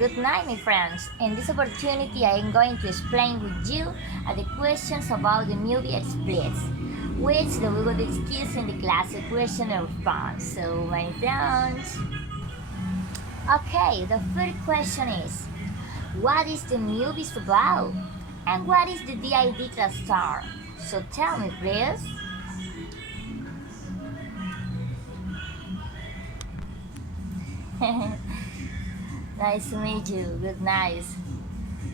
Good night, my friends. In this opportunity, I am going to explain with you the questions about the movie Express, which we will discuss in the class question and response. So, my friends, okay, the first question is, what is the movie about, and what is the idea to start? So, tell me, please. Nice to meet you. Good night.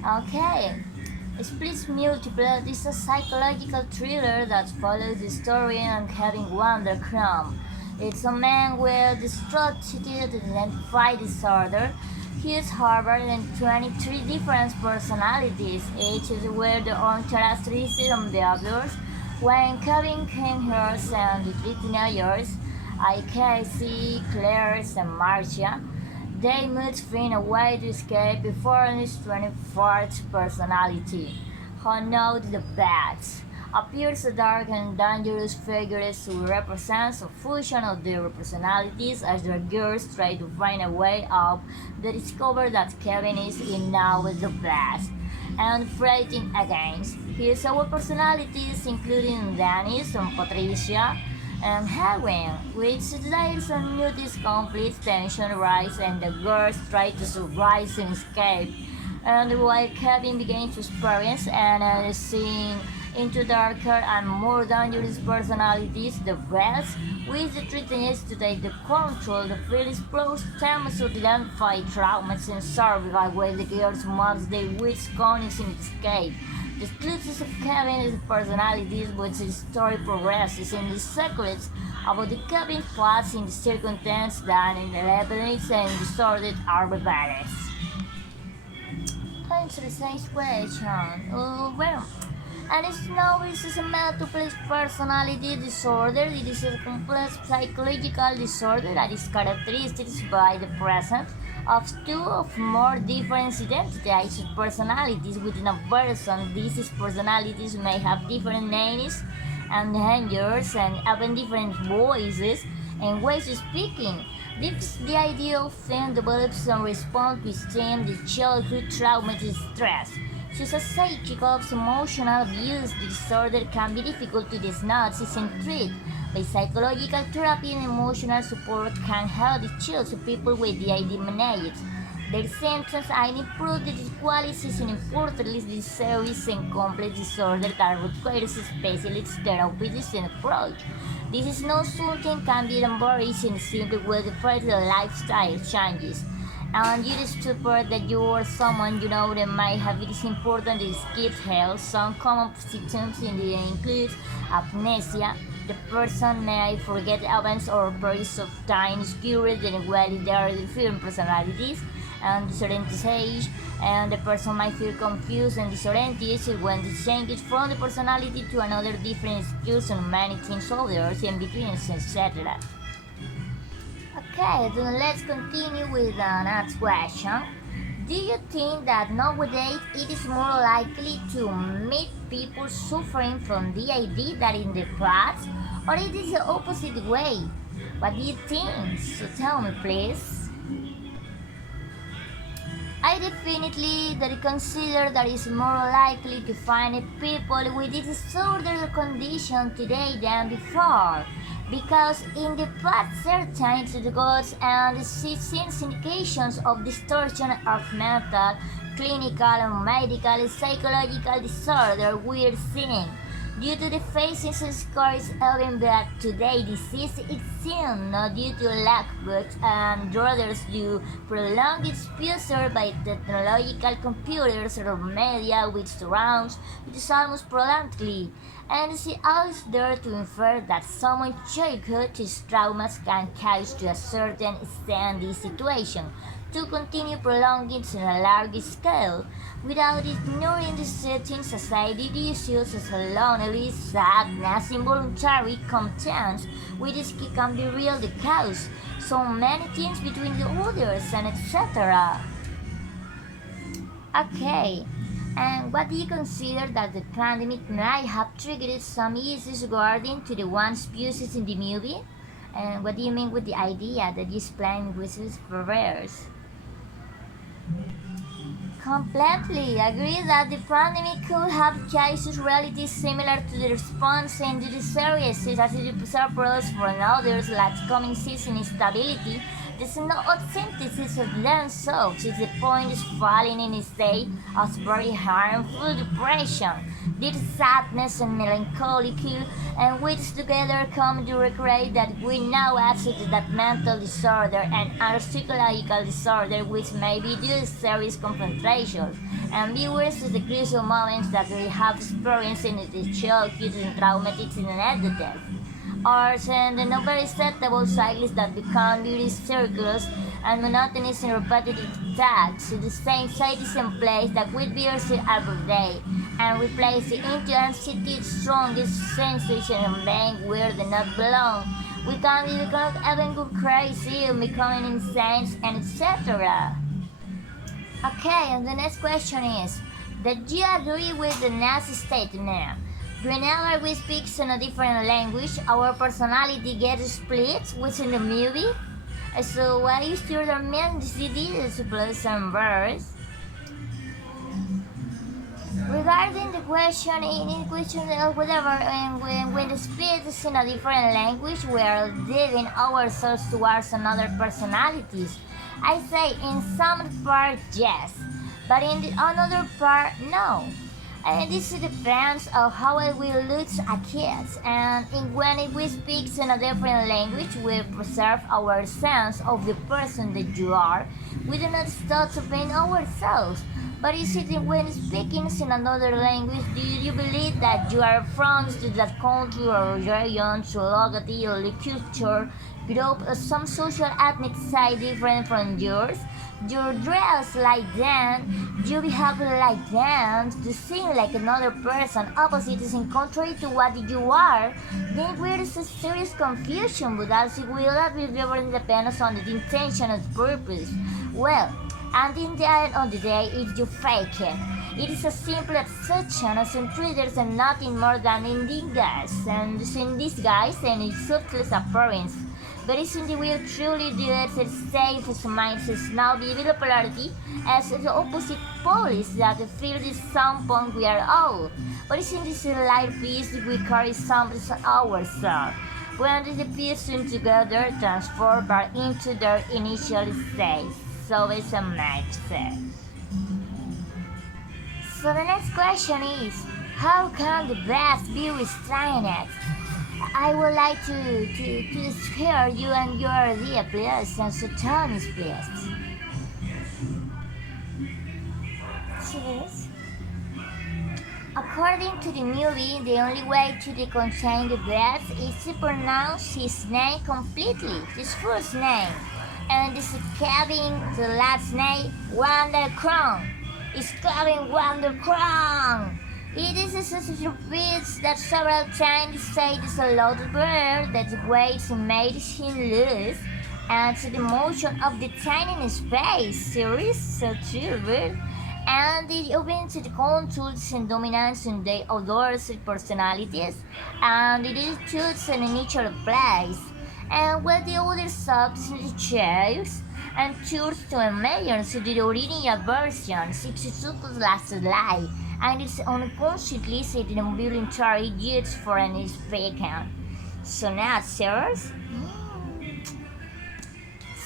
Okay. Split Multiple is a psychological thriller that follows the story of Kevin Wondercrumb. It's a man with dissociative identity disorder. He is harbored in 23 different personalities, each with their own characteristics and behaviors. When Kevin came here and the three teenagers, Casey, Claire, and Marcia, they must find a way to escape before his 24th personality, who knows the best, appears a dark and dangerous figure who represents a fusion of their personalities as their girls try to find a way out. They discover that Kevin is in now the best and fighting against his own personalities, including Dennis and Patricia and Halloween, which there's a new conflict, tension rise, and the girls try to survive and escape. And while Kevin begins to experience and seeing into darker and more dangerous personalities, the best, with the threatens to take the control, the Phyllis Pros attempts to identify traumas and survival with the girls once they wish connects in escape. The clues of Kevin's personalities, which the story progresses in the secrets about the Kevin plots in the circumstance that in the elaborate and distorted are rebellious. Interesting question. Well, and it's now this is a multiple personality disorder. It is a complex psychological disorder that is characterized by the presence of two or more different identities personalities within a person. These personalities may have different names and genders and even different voices and ways of speaking. This the idea of them develops in response to extreme the childhood traumatic stress. Such as psychical emotional abuse disorder can be difficult to diagnose and treat, but psychological therapy and emotional support can help the children people with the ID managed their symptoms and improve the qualities and importantly the serious and complex disorder that requires specialist therapies and approach. This is not something can be embraced and simply with the first lifestyle changes and you discover that you are someone you know that might have it is important is good health. Some common symptoms in the include amnesia. The person may forget events or periods of time skewed and while there are different personalities and disorientation and the person might feel confused and disoriented when they changes from the personality to another different skills and many things others in between etc. Okay, then let's continue with the next question. Do you think that nowadays it is more likely to meet people suffering from DID than in the past, or it is the opposite way? What do you think? So tell me, please. I definitely consider that it's more likely to find people with this disorder condition today than before because in the past certain goals and since indications of distortion of mental, clinical, medical, psychological disorder we're seeing. Due to the faces scores even that today disease is seen not due to lack but and rather due prolonged exposure by technological computers or media which surrounds it is almost prolongedly and is always there to infer that someone's childhood traumas can cause to a certain extent this situation to continue prolonging on a large scale without ignoring the certain society issues as loneliness, sadness, involuntary contempt, which can be real the cause, so many things between the others and etc. Okay, and what do you consider that the pandemic might have triggered some issues regarding to the ones used in the movie? And what do you mean with the idea that you explained with his perverse? Completely agree that the pandemic could have caused realities similar to the response in the series, such as the surplus for others like coming season instability. There's no synthesis of themselves. It's the point is falling in a state of very harmful depression. This sadness and melancholy and which together come to recreate that we now accept that mental disorder and our psychological disorder which may be due to serious confrontations and viewers to the crucial moments that we have experienced in the shock and traumatic in death or the number acceptable cycles that become beauty circles and monotonous and repetitive tasks. The same site is in place that will be every day and replace the intensity's strongest sensation of being where they not belong. We can even go crazy, becoming insane, and etc. Okay, and the next question is, did you agree with the next statement? Whenever we speak in a different language, our personality gets split within the movie. So what is your main decisions plus some words? Regarding the question, in question whatever, when the speech is in a different language, we are giving ourselves towards another personalities. I say in some part yes, but in the another part no. And this depends on how we look at kids. And when we speak in a different language, we preserve our sense of the person that you are. We do not start to blame ourselves. But is it when speaking in another language, do you believe that you are from that country or region, geography or culture, group or some social ethnic side different from yours? You dress like them, you behave like them, to sing like another person, opposite is in contrary to what you are, then there is a serious confusion, but as it will not be very depends on the intention and purpose. Well, and in the end of the day, if you fake it, it is a simple exception as intruders and nothing more than in disguise, and in disguise and its subtlest appearance. But isn't the will truly do it safe as minds is now the polarity as the opposite poles that feel this some point we are all. But isn't this light piece we carry something ourselves? When the pieces together transform back into their initial state. So it's a mindset. So the next question is, how can the best be restrained? I would like to hear you and your idea, please, and so tell me, please. Yes. According to the movie, the only way to contain the best is to pronounce his name completely, his first name, and this is Kevin, the last name, Wonder Crown. It's Kevin Wonder Crown. It is repeats that several times say this a loud word that weights made him lose, and to the motion of the tiny space series, so true, and it opens to the controls and dominance in the others' personalities, and it is chooses an initial place, and where the other subs in the chairs, and choose to imagine to the original version, 62 last lie and it's unconsciously set in a voluntary use for an speaker. So now, sirs.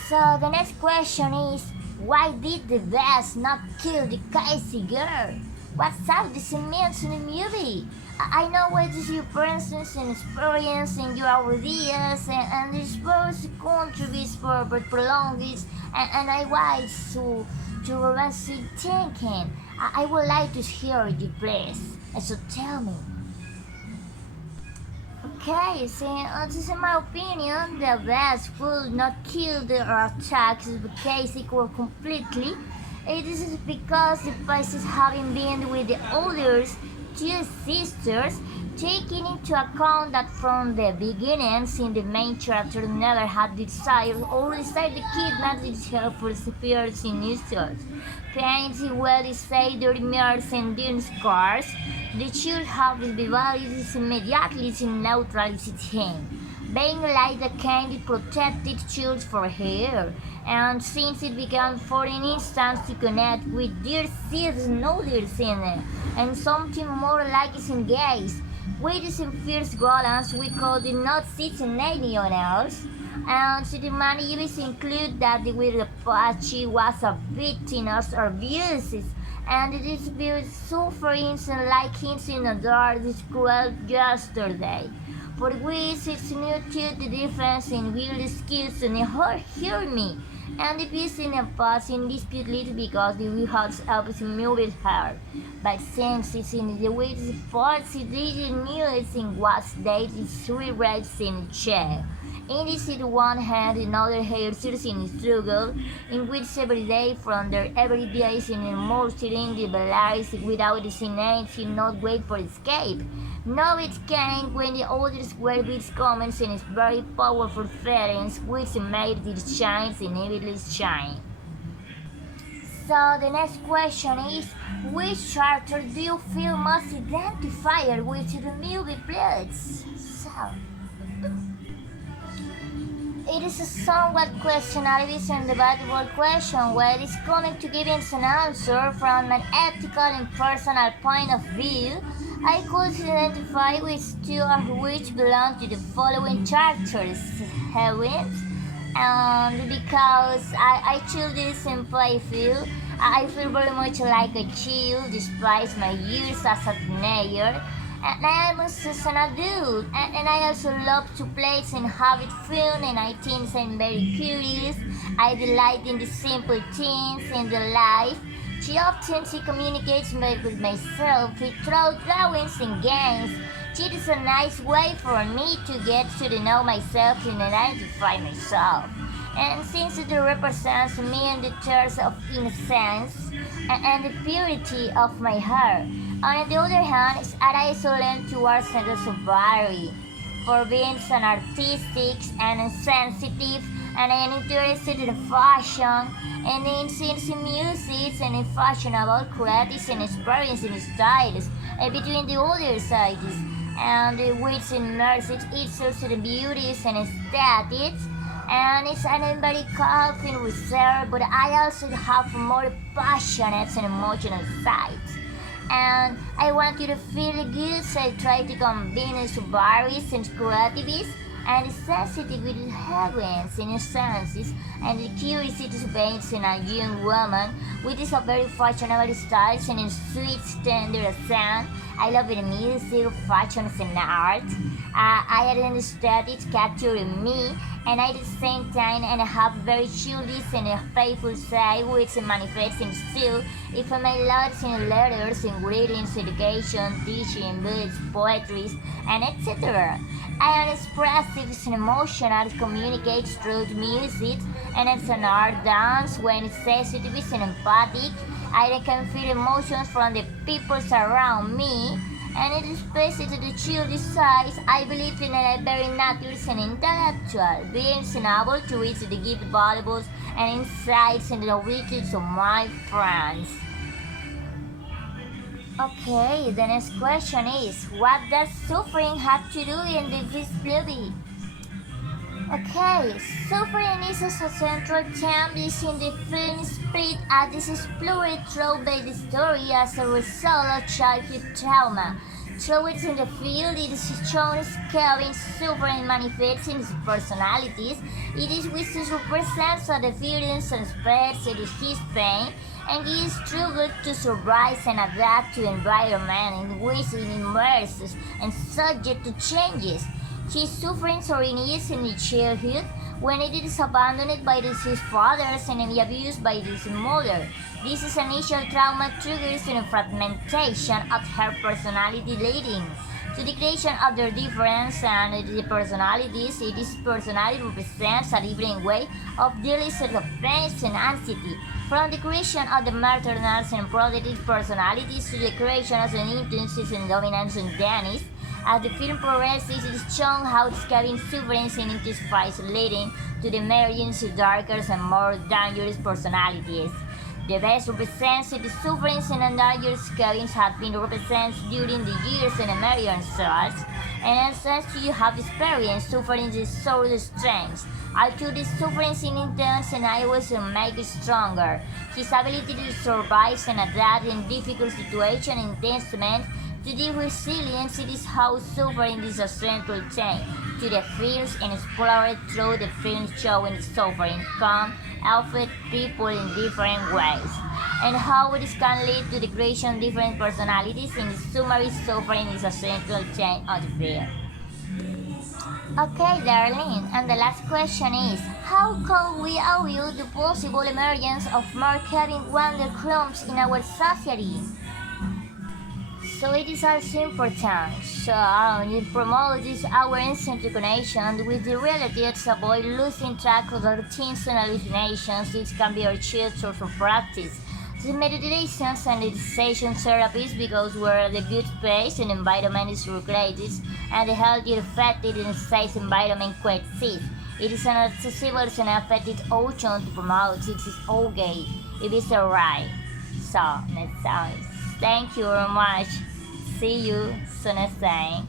So the next question is, why did the best not kill the crazy girl? What's up this means in the movie? I know what is your presence and experience and your ideas and this supposed to contribute for but prolong it and I want to romantic thinking. I would like to hear you please. So tell me. Okay, so this is my opinion. The best would not kill the attack the case equal completely. This is because the places having been with the others two sisters, taking into account that from the beginning, since the main character never had decided or decided to kidnap her for superiors in Easters. Painting well decided their mirrors and dune scars, they should have the abilities immediately to neutralize him. being like the candy protected shield for her. And since it began for an instant to connect with their seeds, noodles in it, and something more like engaged. With this fierce balance, we could not see anyone else. And the manuscripts include that the word Apache was a victim's abuses, and this view sufferings like hints in the dark described yesterday. For which it's noted the difference in will skills and hear me. And the peace in a past in dispute because the will has helped moved her. But since it's in the way the parts it didn't knew it's in what state it's three rights in chair. In this one hand, another hair sits in struggle, in which every day from their everyday is in mostering the lives without the innate not wait for escape. Now it came when the others were with comments and its very powerful feelings which made it shines inevitably shine. So the next question is, which character do you feel most identified with the movie plots? So it is a somewhat questionable and debatable question where it is coming to give us an answer from an ethical and personal point of view. I could identify with two of which belong to the following characters, heroines, and because I choose this simple, I feel very much like a child despite my years as a teenager. And I am also an adult, and I also love to play and have it fun, and I think I'm very curious. I delight in the simple things in the life. She communicates with myself through drawings and games. It is a nice way for me to get to know myself and identify myself. And since it represents me in the terms of innocence and the purity of my heart. On the other hand, I also lean towards the sobriety, for being an artistic and sensitive and I am interested in fashion and in since music and in fashionable creatives and experiencing styles between the other sides and which immerses itself in beauties and aesthetics and it's an very calm and reserved but I also have more passionate and emotional sides. And I want you to feel good, so I try to combine sobriety and creativities and sensitive with heavens and senses and the curiosity based in a young woman with a very fashionable style and a sweet tender accent. I love the music, fashion and art. I understand it capturing me and at the same time and I have very childish and a faithful side which manifests in still if my loves in letters and greetings, education, teaching, books, poetry, and etc. I am expressive and emotional, communicates through music, and it's an art dance when it's sensitive and empathic. I can feel emotions from the people around me, and it is based to the childish side. I believe in a very natural and intellectual, being able to reach the gift valuables and insights and the riches of my friends. Okay, the next question is, what does suffering have to do in this movie? Okay, suffering is a central theme in the film split as is explored through by the story as a result of childhood trauma. Through it in the field, it is shown Kevin's suffering manifests in his personalities. It is which represents the feelings and spreads his pain and he struggles to survive and adapt to environment in which he immerses and subject to changes. His sufferings originates in his childhood when it is abandoned by his fathers and abused by his mother. This is initial trauma triggers a fragmentation of her personality leading to the creation of their difference and the personalities. This personality represents a different way of dealing with pain and anxiety. From the creation of the maternal and protective personalities to the creation of the intense and dominance and Dennis. As the film progresses, it is shown how Kevin's sufferings intensifies, leading to the emergence of darker and more dangerous personalities. The best represents the sufferings and dangerous Kevins have been represented during the years in American stars, And since you have experienced suffering this soul strength, I took this suffering in intense and I was to make it stronger. His ability to survive and adapt in difficult situations and testament to the resilience it is how suffering is a central chain to the fears and explored through the film showing suffering can affect people in different ways and how it can lead to the creation of different personalities in summary suffering is a central chain of fear. Okay, darling, and the last question is how can we avoid the possible emergence of more Kevin Wonder clones in our society? So it is also important. So it promotes our instant connection with the reality to avoid losing track of the routines and hallucinations. This can be our chief source of practice. The meditations and relaxation therapies because where the good space and environment is regulated and the healthy, effective, and safe environment coexist. It is an accessible and effective option to promote it is okay. It is alright. So next time. Thank you very much. See you soon next time.